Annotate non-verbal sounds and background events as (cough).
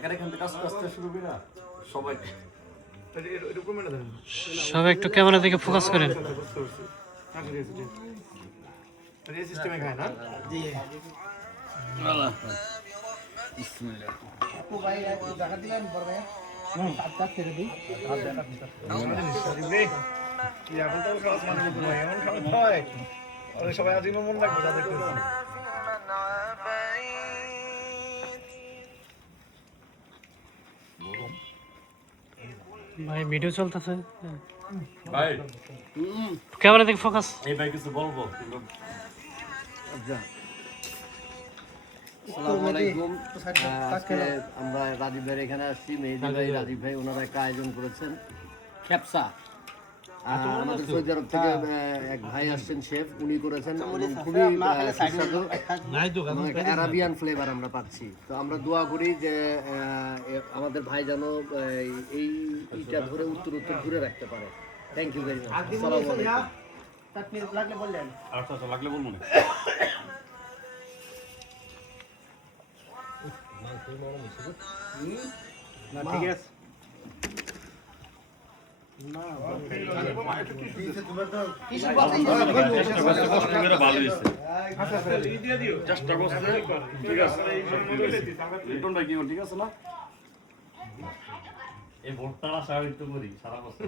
এখানে এখান থেকে আস্তে আস্তে শুরু করি না সবাই। সবাই একটু ক্যামেরা দিকে ফোকাস করেন। হ্যাঁ এই সিস্টেমে খায় না আপু ভাই একটু টাকা বড় ভাই সাত চার ছেড়ে দিই রে ভাই ভিডিও চলতেছে। ভাই। ক্যামেরা দিকে ফোকাস এই ভাই কিছু বলব? আজকে আমরা রাজীব ভাইয়ের এখানে আসছি। মেহেদি ভাই রাজীব ভাই ওনারা একটা আয়োজন করেছেন। খেপসা আমাদের সৌদি আরব থেকে এক ভাই আসছেন শেফ। উনি করেছেন। খুবই আহ, সুস্বাদু অ্যারাবিয়ান (laughs) ফ্লেভার আমরা পাচ্ছি। তো আমরা দোয়া করি যে আমাদের ভাই যেন এই এইটা ধরে উত্তর উত্তর ঘুরে রাখতে পারে। থ্যাংক ইউ ভেরি মাচ আসসালামু আলাইকুম। লাগলে বললেন। আচ্ছা আচ্ছা লাগলে বলব না। (coughs) ঠিক আছে। ঠিক ঠিক আছে না এই ভোটটা আশা একটু করি সারা বছর